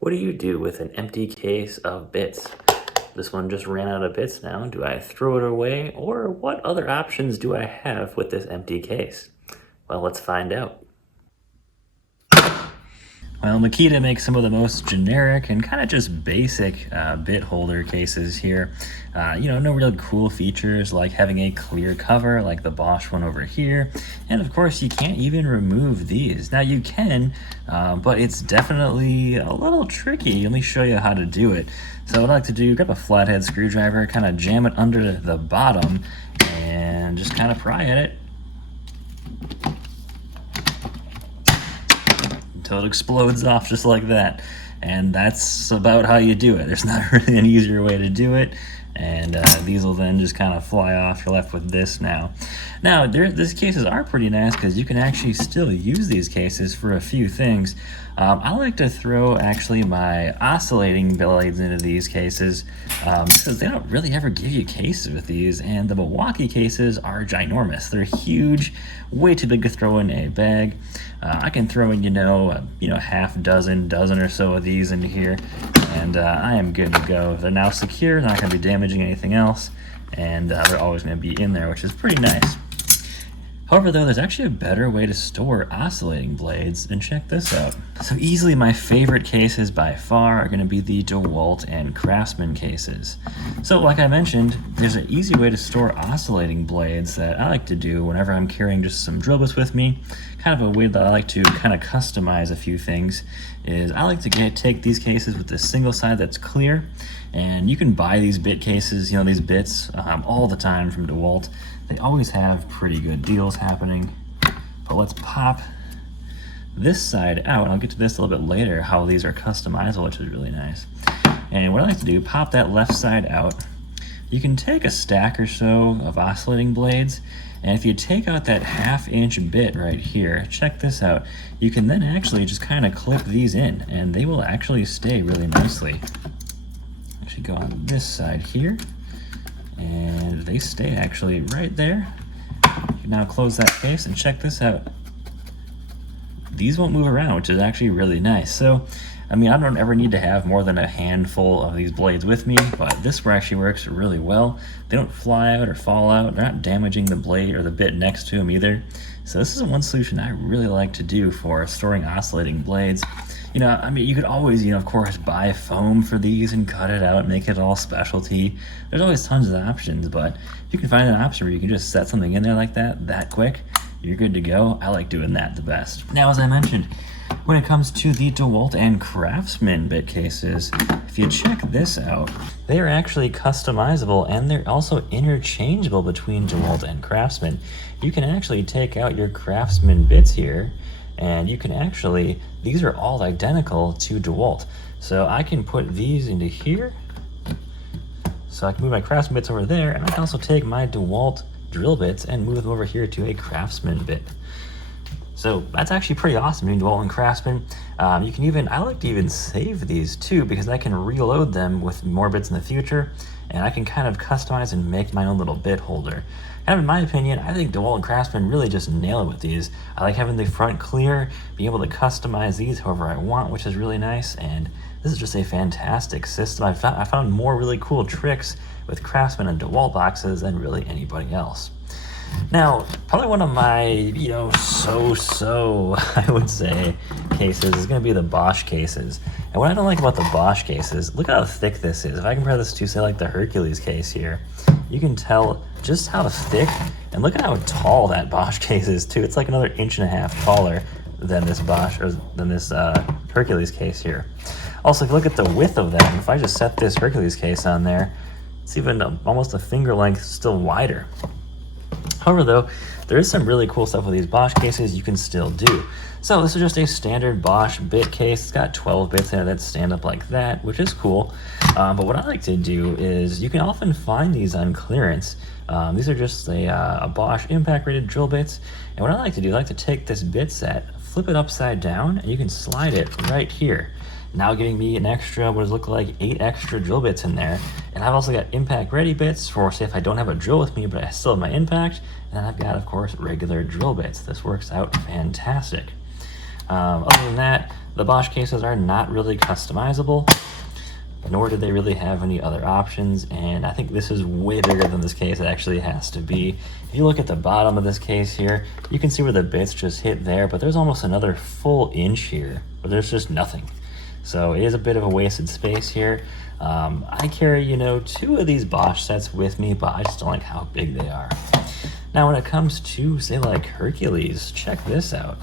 What do you do with an empty case of bits? This one just ran out of bits now. Do I throw it away, or what other options do I have with this empty case? Well, let's find out. Well, Makita makes some of the most generic and kind of just basic bit holder cases here. No real cool features like having a clear cover like the Bosch one over here. And of course, you can't even remove these. Now you can, but it's definitely a little tricky. Let me show you how to do it. So what I like to do, grab a flathead screwdriver, kind of jam it under the bottom, and just kind of pry at it until it explodes off just like that. And that's about how you do it. There's not really an easier way to do it. And these will then just kind of fly off. You're left with this now. Now, these cases are pretty nice because you can actually still use these cases for a few things. I like to throw actually my oscillating blades into these cases because they don't really ever give you cases with these, and the Milwaukee cases are ginormous. They're huge, way too big to throw in a bag. I can throw in, half dozen or so of these into here, and I am good to go. They're now secure, not going to be damaging anything else, and they're always going to be in there, which is pretty nice. However, though, there's actually a better way to store oscillating blades, and check this out. So easily my favorite cases by far are going to be the DeWalt and Craftsman cases. So like I mentioned, there's an easy way to store oscillating blades that I like to do whenever I'm carrying just some drill bits with me. Kind of a way that I like to kind of customize a few things is I like to take these cases with a single side that's clear, and you can buy these bit cases, these bits all the time from DeWalt. They always have pretty good deals happening. But let's pop this side out, and I'll get to this a little bit later, how these are customizable, which is really nice. And what I like to do, pop that left side out. You can take a stack or so of oscillating blades, and if you take out that 1/2-inch bit right here, check this out, you can then actually just kind of clip these in, and they will actually stay really nicely. Actually go on this side here, and they stay actually right there. You can now close that case, and check this out. These won't move around, which is actually really nice. So, I don't ever need to have more than a handful of these blades with me, but this actually works really well. They don't fly out or fall out. They're not damaging the blade or the bit next to them either. So this is one solution I really like to do for storing oscillating blades. You could always, of course, buy foam for these and cut it out, make it all specialty. There's always tons of options, but if you can find an option where you can just set something in there like that quick, you're good to go. I like doing that the best. Now, as I mentioned, when it comes to the DeWalt and Craftsman bit cases, if you check this out, they are actually customizable, and they're also interchangeable between DeWalt and Craftsman. You can actually take out your Craftsman bits here, and you can actually, these are all identical to DeWalt. So I can put these into here. So I can move my Craftsman bits over there, and I can also take my DeWalt drill bits and move them over here to a Craftsman bit. So that's actually pretty awesome doing DeWalt and Craftsman. You can even, I like to even save these too, because I can reload them with more bits in the future, and I can kind of customize and make my own little bit holder. Kind of in my opinion, I think DeWalt and Craftsman really just nail it with these. I like having the front clear, being able to customize these however I want, which is really nice, and this is just a fantastic system. I found more really cool tricks with Craftsman and DeWalt boxes than really anybody else. Now, probably one of my, so-so, I would say, cases is going to be the Bosch cases. And what I don't like about the Bosch cases, look how thick this is. If I compare this to, say, like the Hercules case here, you can tell just how thick, and look at how tall that Bosch case is, too. It's like another 1.5 inches taller than this Bosch, or than this Hercules case here. Also, if you look at the width of them, if I just set this Hercules case on there, it's even almost a finger length still wider. However, though, there is some really cool stuff with these Bosch cases you can still do. So this is just a standard Bosch bit case. It's got 12 bits in it that stand up like that, which is cool. But what I like to do is, you can often find these on clearance. These are just a Bosch impact rated drill bits. And what I like to do, I like to take this bit set, flip it upside down, and you can slide it right here. Now giving me an extra, what does it look like, 8 extra drill bits in there. And I've also got impact ready bits for, say, if I don't have a drill with me, but I still have my impact. And then I've got, of course, regular drill bits. This works out fantastic. Other than that, the Bosch cases are not really customizable, nor do they really have any other options, and I think this is way bigger than this case it actually has to be. If you look at the bottom of this case here, you can see where the bits just hit there, but there's almost another full inch here where there's just nothing. So it is a bit of a wasted space here. I carry, 2 of these Bosch sets with me, but I just don't like how big they are. Now when it comes to, say, like Hercules, check this out.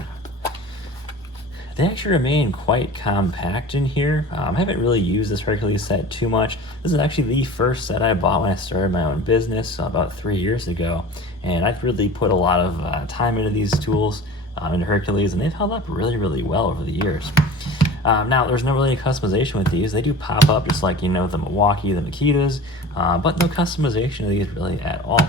They actually remain quite compact in here. I haven't really used this Hercules set too much. This is actually the first set I bought when I started my own business about 3 years ago. And I've really put a lot of time into these tools, into Hercules, and they've held up really, really well over the years. Now, there's no really customization with these. They do pop up just like, the Milwaukee, the Makitas, but no customization of these really at all.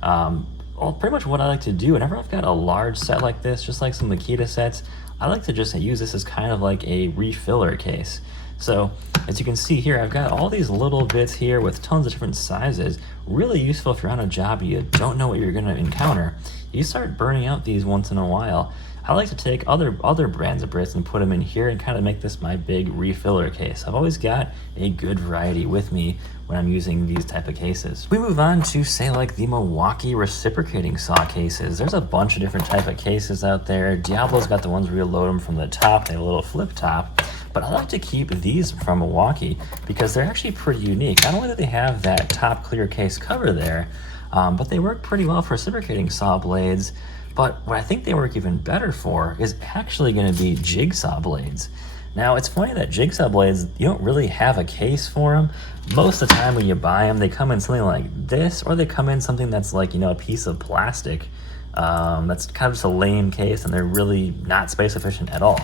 Well, pretty much what I like to do whenever I've got a large set like this, just like some Makita sets, I like to just use this as kind of like a refiller case. So as you can see here, I've got all these little bits here with tons of different sizes. Really useful if you're on a job you don't know what you're going to encounter. You start burning out these once in a while. I like to take other brands of Brits and put them in here and kind of make this my big refiller case. I've always got a good variety with me when I'm using these type of cases. We move on to, say, like the Milwaukee reciprocating saw cases. There's a bunch of different type of cases out there. Diablo's got the ones where you load them from the top. They have a little flip top. But I like to keep these from Milwaukee because they're actually pretty unique. Not only do they have that top clear case cover there, but they work pretty well for reciprocating saw blades. But what I think they work even better for is actually going to be jigsaw blades. Now, it's funny that jigsaw blades, you don't really have a case for them. Most of the time when you buy them, they come in something like this, or they come in something that's like, a piece of plastic. That's kind of just a lame case, and they're really not space efficient at all.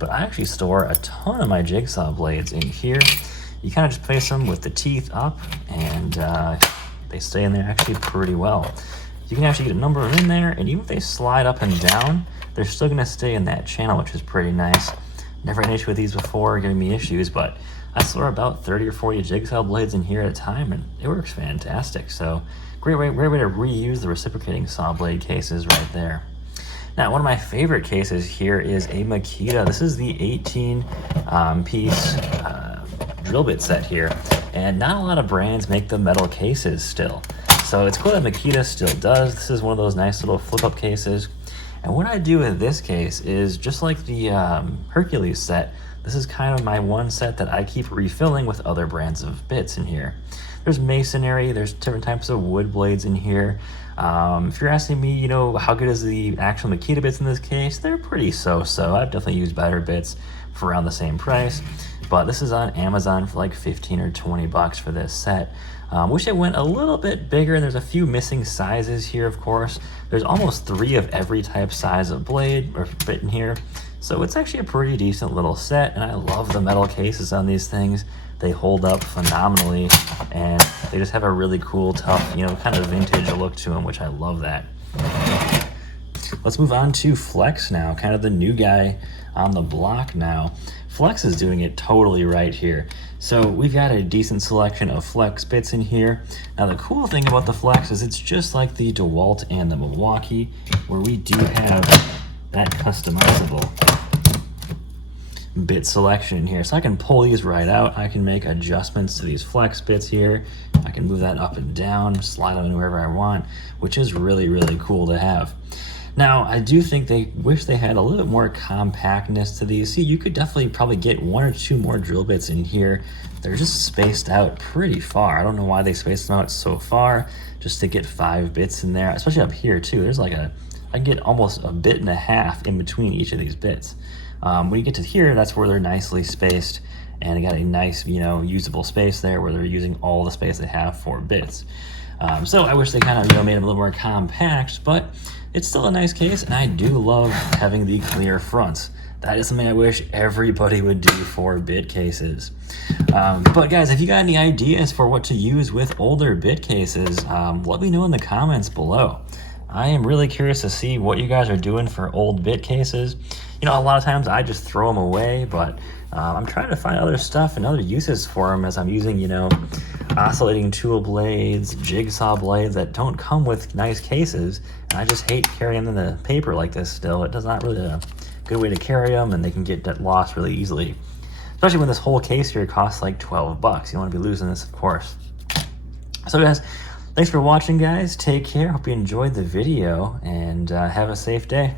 But I actually store a ton of my jigsaw blades in here. You kind of just place them with the teeth up, and they stay in there actually pretty well. You can actually get a number of them in there, and even if they slide up and down, they're still going to stay in that channel, which is pretty nice. Never had an issue with these before, giving me issues, but I store about 30 or 40 jigsaw blades in here at a time, and it works fantastic. So great way to reuse the reciprocating saw blade cases right there. Now, one of my favorite cases here is a Makita. This is the 18-piece drill bit set here, and not a lot of brands make the metal cases still. So it's cool that Makita still does. This is one of those nice little flip-up cases. And what I do with this case is just like the Hercules set, this is kind of my one set that I keep refilling with other brands of bits in here. There's masonry, there's different types of wood blades in here. If you're asking me, how good is the actual Makita bits in this case, they're pretty so-so. I've definitely used better bits for around the same price. But this is on Amazon for like 15 or 20 bucks for this set. Wish it went a little bit bigger. There's a few missing sizes here, of course. There's almost 3 of every type size of blade or bit in here. So it's actually a pretty decent little set, and I love the metal cases on these things. They hold up phenomenally, and they just have a really cool, tough, kind of vintage look to them, which I love that. Let's move on to Flex now, kind of the new guy on the block now. Flex is doing it totally right here. So we've got a decent selection of Flex bits in here. Now the cool thing about the Flex is it's just like the DeWalt and the Milwaukee, where we do have that customizable bit selection in here. So I can pull these right out. I can make adjustments to these Flex bits here. I can move that up and down, slide them wherever I want, which is really, really cool to have. Now, I do think they wish they had a little bit more compactness to these. See, you could definitely probably get 1 or 2 more drill bits in here. They're just spaced out pretty far. I don't know why they spaced them out so far, just to get 5 bits in there, especially up here too. There's like I can get almost a bit and a half in between each of these bits. When you get to here, that's where they're nicely spaced, and they got a nice, usable space there where they're using all the space they have for bits. So I wish they kind of, made them a little more compact, but it's still a nice case, and I do love having the clear fronts. That is something I wish everybody would do for bit cases. But guys, if you got any ideas for what to use with older bit cases, let me know in the comments below. I am really curious to see what you guys are doing for old bit cases. A lot of times I just throw them away, but I'm trying to find other stuff and other uses for them as I'm using, oscillating tool blades, jigsaw blades that don't come with nice cases. And I just hate carrying them in the paper like this still. It does not really good way to carry them, and they can get lost really easily. Especially when this whole case here costs like 12 bucks. You don't want to be losing this, of course. So guys, thanks for watching, guys. Take care. Hope you enjoyed the video, and have a safe day.